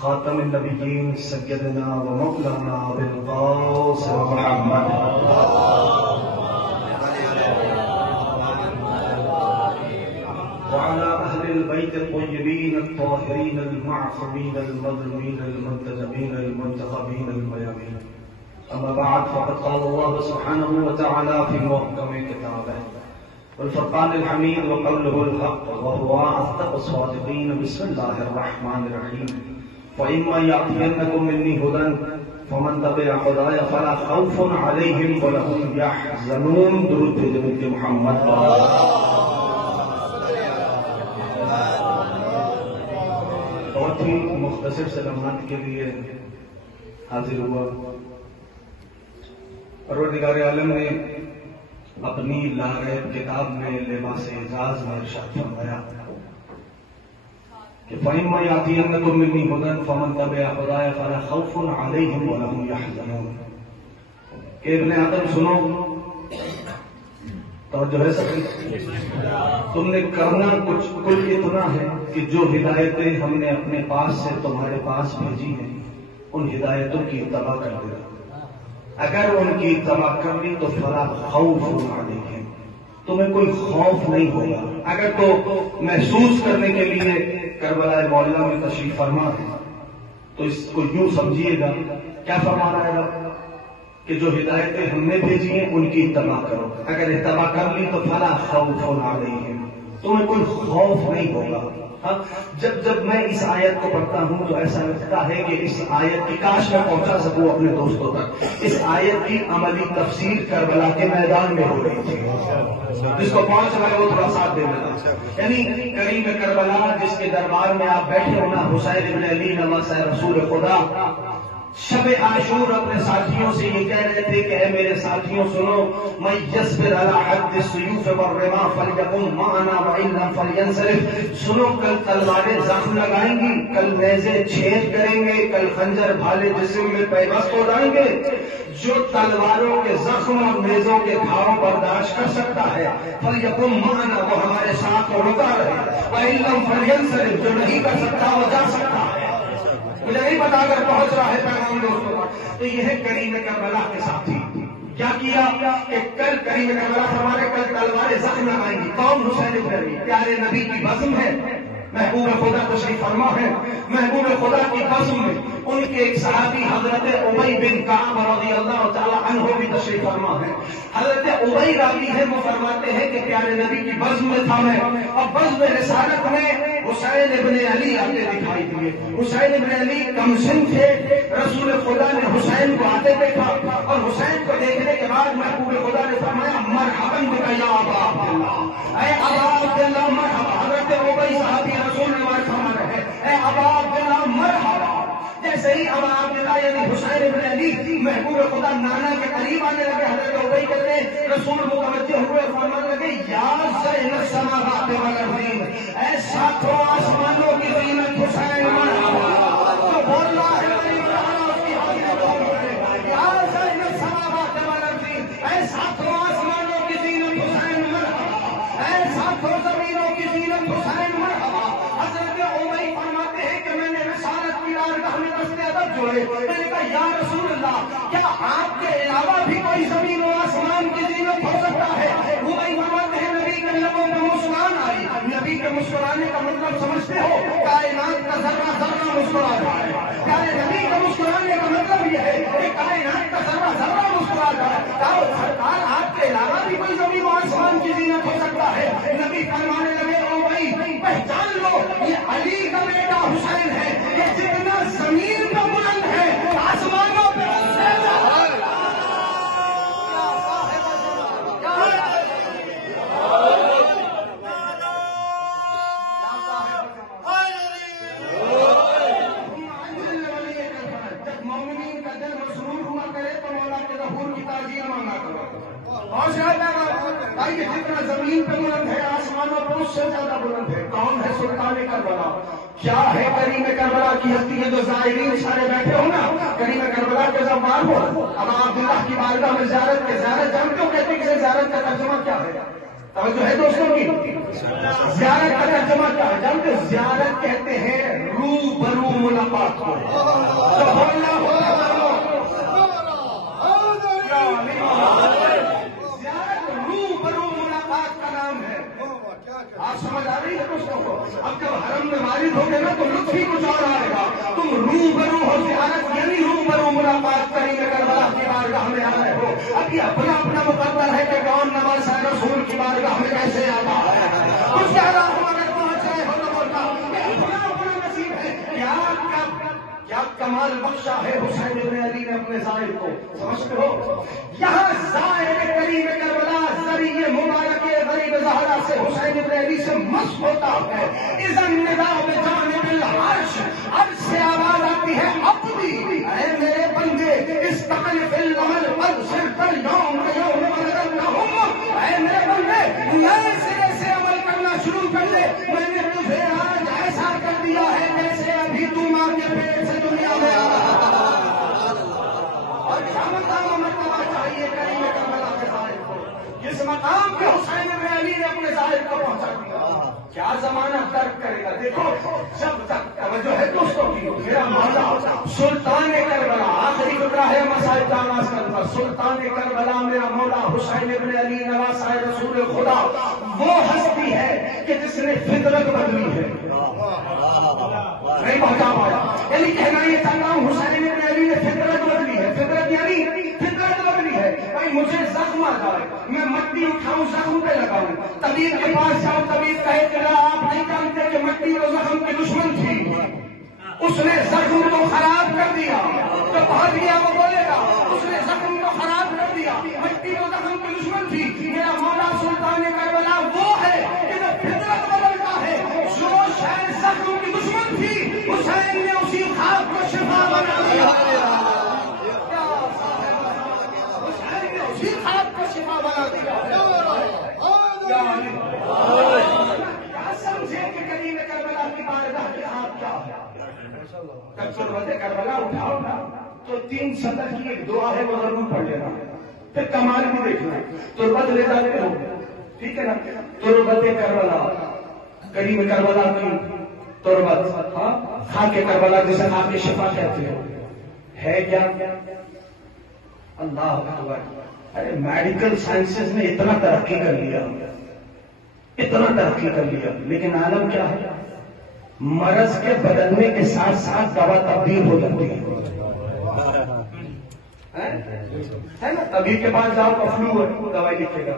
خاتم النبیین سیدنا و مولانا بالقاسم محمد وعلى أهل البيت الطيبين الطاهرين المعصومين المظلومين المنتجبين المنتخبين الميامين. أما بعد فقد قال الله سبحانه وتعالى في محكم كتابه والفرقان الحميد وقوله الحق وهو أصدق الصادقين. بسم الله الرحمن الرحيم. فإما يأتينكم مني هدى فمن تبع هداي فلا خوف عليهم ولا هم يحزنون. درود بھیجے محمد بہت ہی مختصر سے لمحات کے لیے حاضر ہوا. پروردگار عالم نے اپنی لاغیب کتاب میں لباس اعزاز میں ارشاد فرمایا کہ فَإِمَّا يَأْتِيَنَّكُم مِّنِّي هُدًى فَمَن تَبِعَ هُدَايَ فَلَا خَوْفٌ عَلَيْهِمْ وَلَا هُمْ يَحْزَنُونَ. کہ ابن آدم سنو، توجہ ہے سب؟ تم نے کرنا کچھ کل اتنا ہے کہ جو ہدایتیں ہم نے اپنے پاس سے تمہارے پاس بھیجی ہیں ان ہدایتوں کی اتباع کر دینا. اگر ان کی اتباع کر لی تو فلا خوف علیہم، تمہیں کوئی خوف نہیں ہوگا. اگر تو محسوس کرنے کے لیے کربلا معلیٰ میں تشریف فرما ہے تو اس کو یوں سمجھیے گا کیا فرما رہا ہے کہ جو ہدایتیں ہم نے بھیجی ہیں ان کی اتباع کرو. اگر اتباع کر لی تو فلا خوف علیہم، تمہیں کوئی خوف نہیں ہوگا. جب میں اس آیت کو پڑھتا ہوں تو ایسا لگتا ہے کہ اس آیت کی کاش میں پہنچا سکوں اپنے دوستوں تک. اس آیت کی عملی تفسیر کربلا کے میدان میں ہو رہی تھی. جس کو پہنچ رہا ہے وہ تھوڑا ساتھ دے دینا. یعنی کریم کربلا جس کے دربار میں آپ بیٹھے ہونا، حسین ابن علی نواز رسول خدا شب عاشور اپنے ساتھیوں سے یہ کہہ رہے تھے کہ اے میرے ساتھیوں سنو، میں یصبر علی حد السیوف والرما فلیقم معنا وان لم فلینصرف. سنو، کل تلواریں زخم لگائیں گی، کل نیزے چھید کریں گے، کل خنجر بھالے جسم میں پیوست ہو جائیں گے. جو تلواروں کے زخم اور نیزوں کے گھاؤ برداشت کر سکتا ہے فلیقم معنا، وہ ہمارے ساتھ رکا رہے، وان لم فلینصرف، جو نہیں کر سکتا وہ جا سکتا ہے. مجھے نہیں پتا اگر پہنچ رہا ہے پیغام دوستوں پر. تو یہ ہے کریم کربلا کے ساتھی. کیا کیا کہ کل کریم کربلا ہمارے کل تلواریں زخم لگائیں گی. کون؟ حسین ابن علی، پیارے نبی کی بزم ہے، محبوب خدا تشریف فرما ہے. محبوب خدا کی بزم میں ان کے ایک صحابی حضرت ابی بن کعب رضی اللہ تعالی عنہ بھی تشریف فرما ہے. حضرت ابی راوی ہے، وہ فرماتے ہیں کہ پیارے نبی کی بزم میں تھا میں، اور بزم رسالت میں حسین ابن علی آتے دکھائی دیے. حسین ابن علی کم سن تھے. رسول خدا نے حسین کو آتے دیکھا اور حسین کو دیکھنے کے بعد محبوب خدا نے فرمایا مرحبا بک یا ابا عبداللہ، اے ابا عبداللہ مرحبا. حضرت ابی صحابی رسول نے فرما رہے ہیں اے ابا عبداللہ مرحبا. جیسے ہی ابا عبداللہ یعنی حسین ابن علی محبوب خدا نانا کے قریب آنے لگے، حضرت ابی کہتے ہیں رسول متوجہ ہوئے فرمانے لگے یا زین السماوات والارضین، اے ساتوں آسمانوں کی زینت حسین مرحبا. تو بول رہا ہے یا زین السماوات والارضین، اے ساتوں آسمانوں کی زینت حسین مرحبا، اے ساتوں زمینوں کی زینت حسین مرحبا. حضرت ابی فرماتے ہیں کہ میں نے رسالت کی بارگاہ میں دست ادب جوڑے، میں نے کہا یا رسول اللہ کیا آپ کے علاوہ بھی کوئی زمین و آسمان کی زینت ہو سکتا ہے؟ ابی فرماتے ہیں نبی کے لبوں پہ مسکان آئی. نبی کے مسکرانے کا مطلب سمجھتے ہو؟ کائنات کا ذرہ ذرہ مسکرا جائے. پیارے نبی کے مسکرانے کا مطلب یہ ہے کہ کائنات کا ذرہ ذرہ مسکرا جائے. سرکار آپ کے علاوہ بھی کوئی زمین و آسمان کی زینت ہو سکتا ہے؟ نبی فرمانے لگے او بھائی پہچان لو یہ علی کا بیٹا حسین ہے، یہ جتنا زمین کا بلند ہے آسمانوں پہ جتنا زمین پہ بلند ہے آسمانوں پر اس سے زیادہ بلند ہے. کون ہے سلطان کربلا؟ کیا ہے کریم کربلا کی ہستی ہے جو زائرین سارے بیٹھے ہو نا، کریم کربلا کے زبان ہو. اب عبداللہ کی بارگاہ میں زیارت کے زیارت جانتے ہو کہتے ہیں کہ زیارت کا ترجمہ کیا ہے؟ توجہ ہے دوستوں کی؟ زیارت کا ترجمہ کیا ہے جانتے ہو؟ زیارت کہتے ہیں روبرو ملاقات کو. تو بولنا ہوگا زیارت روبرو ملاقات کا نام ہے. آپ سمجھ آ رہی ہے دوستوں کو؟ اب جب حرم میں وارد ہوگے نا تو لطف ہی کچھ اور آئے گا. تم روبرو ہو زیارت یعنی روبرو ملاقات کریں گے کربلا کی بارگاہ میں آ رہے ہو. اب یہ اپنا اپنا مقدر ہے کہ کون نواز رسول کی بارگاہ میں کیسے آتا ہے. کچھ زیادہ ہو اگر پہنچ رہے ہو تو بولنا یہ اپنا اپنا نصیب ہے. کیا کمال بخشا ہے حسین ابن علی نے اپنے زائر کو. سمجھتے ہو؟ یہاں زائر کریم کربلا ذریعے مبارک غریب زہرا سے حسین ابن علی سے مس ہوتا ہے. اذن ندا بجانب العرش عرش سے آواز آتی ہے اپنی اے میرے بندے استقل فی العمل قد صرف اليوم یوم ولدنہم. اے میرے بندے نئے سرے سے عمل کرنا شروع کر دے. میں نے تجھے آج ایسا کر دیا ہے جیسے ابھی تو ماں کے پیٹ سے دنیا میں آ رہا. اور کیا مرتبہ چاہیے کریم کربلا کے ظاہر کو جس مقام پہ حسین ابن علی نے اپنے ظاہر کو پہنچا دیا. کیا زمانہ ترک کرے گا. دیکھو جب تک توجہ ہے دوستوں کی میرا مولا سلطان کربلا آخری گزرا ہے مسائل کا آغاز کرتا. سلطان کربلا میرا مولا حسین ابن علی نواسہ رسول خدا وہ ہستی ہے کہ جس نے فطرت بدلی ہے. نہیں پہنچا پایا. یعنی کہنا یہ چاہتا ہوں حسین ابن علی نے فطرت بدلی ہے. فطرت یعنی فطرت بدلی ہے. بھائی مجھے زخم آ جائے میں مٹی اٹھاؤں زخم پہ لگاؤں. طبیب کے پاس جاؤ طبیب کہے کہ آپ نہیں جانتے کہ مٹی وہ زخم کی دشمن تھی. اس نے زخم کو خراب کر دیا. تو پہنچ گیا وہ بولے گا اس نے زخم کو خراب کر دیا. مٹی وہ زخم کی دشمن تھی. میرا مولا سلطان کربلا وہ ہے کہ جو فطرت بدلتا ہے. جو شاید زخم کی دشمن تھی حسین نے اسی خاک کو شفا بنا دیا. حسین نے اسی خاک کو شفا بنا دیا. کیا سمجھے کہ کریم کربلا کی بارگاہ کے ہاتھ کیا ہے. جب تربت کربلا اٹھاؤ نا تو 3 سطر کی ایک دعا ہے وہ ضرور پڑھ لینا. پھر کمال بھی دیکھنا. تربت لے جاتے ہو ٹھیک ہے نا. تربت کربلا کریم کربلا کی تربت خاک کربلا جسے خاک شفا کہتے ہو ہے کیا. اللہ اکبر. ارے میڈیکل سائنسز نے اتنا ترقی کر لیا اتنا ترقی کر لیا لیکن عالم کیا ہے. مرض کے بدلنے کے ساتھ ساتھ دوا تبدیل ہو جاتی ہے نا. طبیب کے پاس جاؤ تو فلو ہے دوائی لکھے گا.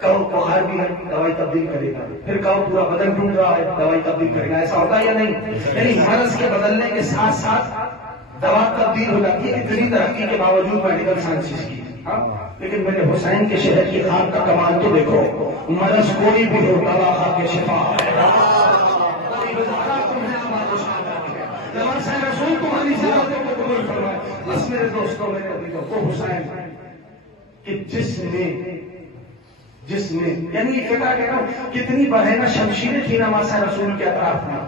کہو بخار بھی ہے دوائی تبدیل کرے گا. پھر کہو پورا بدن ٹوٹ رہا ہے دوائی تبدیل کرے گا. ایسا ہوتا ہے یا نہیں؟ یعنی مرض کے بدلنے کے ساتھ ساتھ دوا تبدیل ہو جاتی ہے. اتنی ترقی کے باوجود میڈیکل سائنسز کی. لیکن میرے حسین کے شہر کی خاک کا کمال تو دیکھو. مرض کوئی بھی ہو دوا خاک کے شفا رسول تمہاری زیارتوں کو قبول فرمائے. بس میرے دوستوں میرے عزیزوں وہ حسین کہ جس میں یعنی یہ کہتا کہہ رہا ہوں کتنی برہنہ شمشیریں تھی نواسہ رسول کے اطراف میں.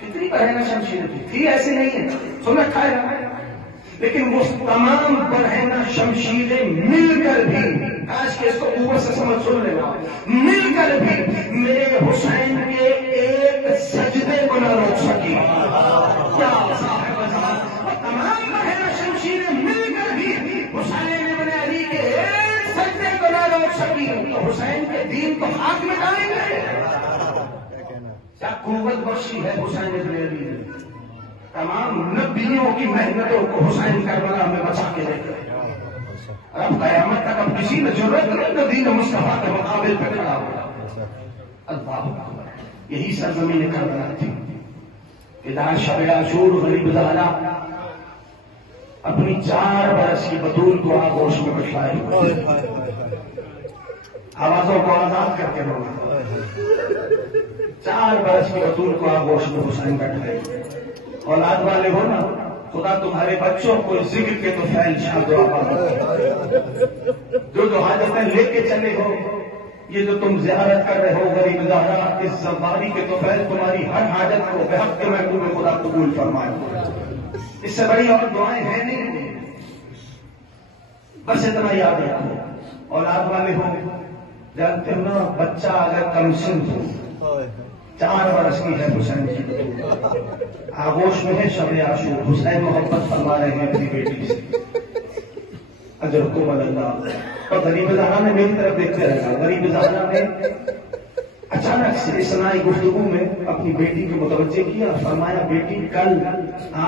کتنی برہنہ شمشیریں تھی ایسی نہیں ہے سن رکھا ہے. لیکن وہ تمام برہنہ شمشیریں مل کر بھی آج کے اس کو اوپر سے سمجھ سن لینا مل کر بھی میرے حسین کے ایک سجدے کو نہ روک سکی. کیا تمام برہنہ شمشیریں مل کر بھی حسین ابن علی کے ایک سجدے کو نہ روک سکی. تو حسین کے دین کو ہاتھ میں ڈالیں گے. کیا قوت بخشی ہے حسین ابن علی نے. تمام نبیوں کی محنتوں کو حسین کربلا میں بچا کے لے گئے. اب قیامت تک اب کسی نے ضرورت نہیں کہ دین مصطفیٰ کے مقابل پہ کھڑا ہوا. اللہ یہی سرزمین کربلا تھی. ادھر شب عاشور غریب زہرا اپنی 4 برس کی بطول کو آغوش میں بٹھائے آوازوں کو آزاد کر کے رونا. 4 برس کی بطول کو آغوش میں حسین بیٹھائے. اولاد والے ہو نا خدا تمہارے بچوں کو ذکر کے تو فیل شاہ جو حاجتیں لے کے چلے ہو. یہ جو تم زیارت کر رہے ہو غریب زہرا اس زمباری کے تو فیل تمہاری ہر حاجت کو بحق کے محبوب خدا قبول فرمائے. اس سے بڑی اور دعائیں ہیں نہیں. بس اتنا یاد رکھو اولاد والے ہو جانتے ہو نا بچہ اگر کمسن ہو 4 برس کی ہے حسین کی آغوش میں ہے شب عاشور حسین محبت فرما رہے ہیں اپنی بیٹی سے اجرکم اللہ اور غریب زہرا نے میری طرف دیکھتے رہا غریب زہرا نے اچانک سے اسنائی گفتگو میں اپنی بیٹی کو متوجہ کیا فرمایا بیٹی کل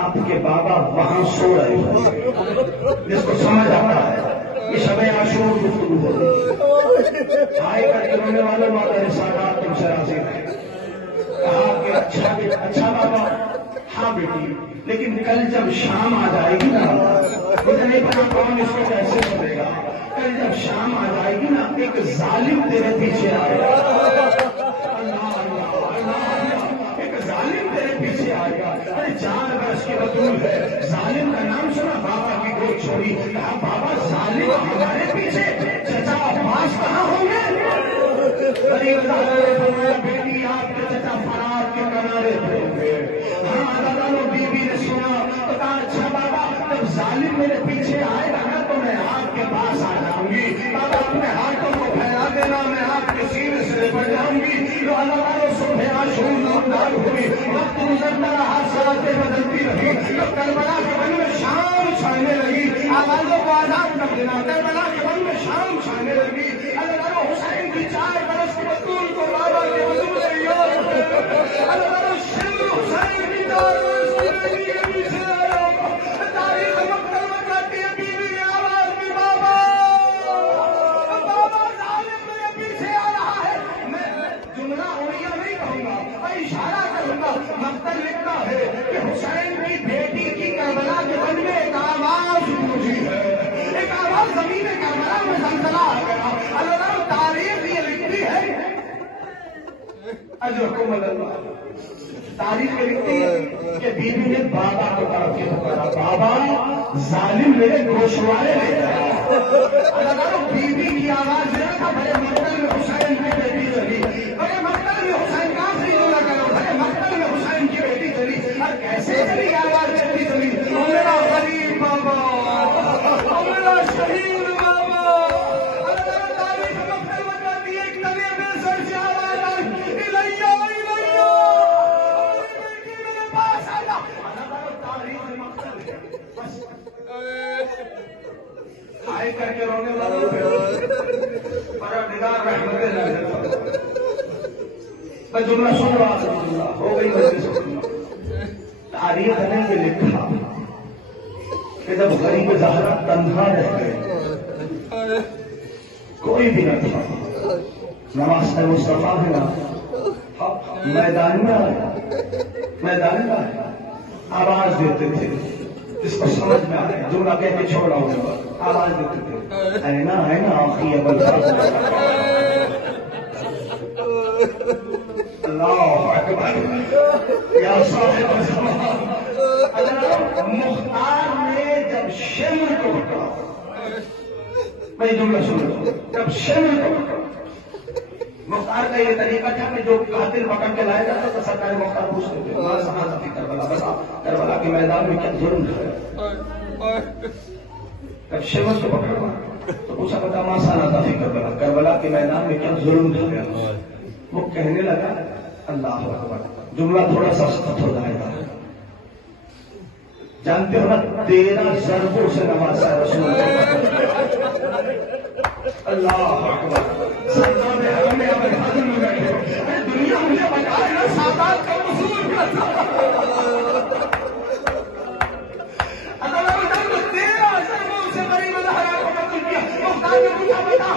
آپ کے بابا وہاں سو رہے ہیں جس کو سمجھ آتا ہے یہ شب عاشور گفتگو ہوگی ہائے کر کے رونے والوں والا رسالات تم سے راضی رہے کہا کہ اچھا بابا ہاں بیٹی لیکن کل جب شام آ جائے گی نا مجھے نہیں پتا کون اس کو کیسے کرے گا کل جب شام آ جائے گی نا ایک ظالم تیرے پیچھے آئے گا ایک ظالم تیرے پیچھے آئے گا ارے 4 برس کی بطول ہے ظالم کا نام سنا بابا کی گود چھوڑی کہا بابا ظالم ہمارے پیچھے چچا عباس کہاں ہوں گے بیٹی آپ کے چچا فرات کے کنارے پہ ہوں گے ہاں دادا بیوی نے سنا تو کہا اچھا بابا جب ظالم میرے پیچھے آئے گا نا تو میں آپ کے پاس آ جاؤں گی بابا اپنے ہاتھوں کو پھیلا دینا میں آپ کے سینے سے لپٹ جاؤں گی جو اللہ تعالیٰ صبح عاشور نامدار ہوئی وقت گزرتا رہا ساتیں بدلتی رہی جو کربلا کے بن میں شام چھانے لگی آوازوں کو آزاد کر دینا کربلا کے بن میں شام چھانے لگی اللہ تعالیٰ حسین کی 4 برس کی بطول کو بابا کے وجود سے یاد اللہ تعالیٰ شمر حسین کی 4 برس کی بیٹی کے پیچھے آیا تاریخ مقتل بتاتی ہے بیوی نے آواز کی بابا بابا ظالم میرے پیچھے آ رہا ہے میں جملہ اڑیا نہیں کہوں گا میں اشارہ کروں گا مقتل لکھتا ہے کہ حسین کی بیٹی کی کربلا کے بن میں ایک آواز گونجی ہے ایک آواز زمین کربلا میں زلزلہ آ گیا اللہ تعالیٰ تاریخ یہ لکھتی ہے اجرکم اللہ تاریخ میں لکھتی ہے کہ بیوی نے بابا کو طرف کے پکارا بابا ظالم میرے گوشوارے لے گیا اللہ تعالیٰ بیوی کی آواز دیا تھا بڑے مقتل میں حسین کی بیٹی چلی بڑے مقتل میں حسین کا نہ کرو بڑے مقتل میں حسین کی بیٹی چلی اور کیسے چلی آواز چلتی چلی میرا غریب بابا میرا شہید بابا اللہ تعالیٰ تاریخ مقتل بتاتی ہے ایک نبی میں سر سے آواز آئی الیہ الیہ آئے کر کے رونے والوں پہ پروردگار رحمت اللہ میں جملہ سن رہا ہو گئی مجلس تاریخ نے یہ لکھا کہ جب غریب زہرا تنہا رہ گئے کوئی بھی نہ تھا نماز مصطفیٰ ہے نا میدان میں آئے آواز دیتے تھے جس کو سمجھ میں آئے جملہ کہہ کے چھوڑا ہوگا آواز دیتے تھے اینا ہے نا آخری اللہ اکبر یا صاحب الزمان مختار نے جب شمر کو پکڑا میں جملہ سن رہا ہوں جب شمر کو پکڑا مختار کا یہ طریقہ تھا کہ جو قاتل پکڑ کے لایا جاتا تھا سرکار مختار پوچھتے تھے کربلا بتا کربلا کے میدان میں کیا ظلم ہے جب شمر سے پکڑا تو پوچھا بتا ماسانا تھا کربلا کربلا کے میدان میں کیا ظلم ہے وہ کہنے لگا اللہ اکبر جملہ تھوڑا سا سخت ہو جائے گا جانتے ہو نا 13 ضربوں سے نوازا ہے رسول اللہ اکبر سردار میں حرم میں اپنے حاضر میں بیٹھے دنیا مجھے بتائے نا سادات کا وصول کرتا اللہ بتا تو 13 ضربوں سے غریب زہرا کو قتل کیا مختار نے پوچھا بتا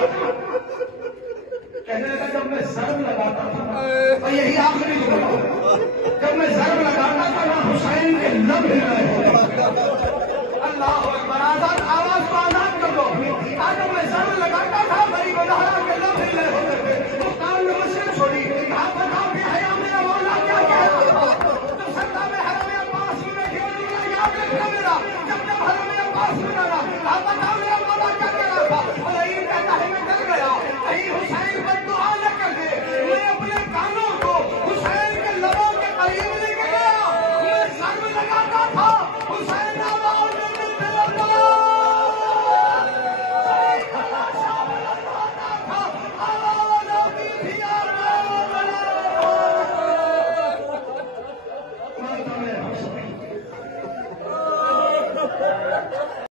کہنے لگا جب میں ضرب لگاتا تھا اور یہی آخری جملہ جب میں ضرب لگاتا تھا نا حسین کے لب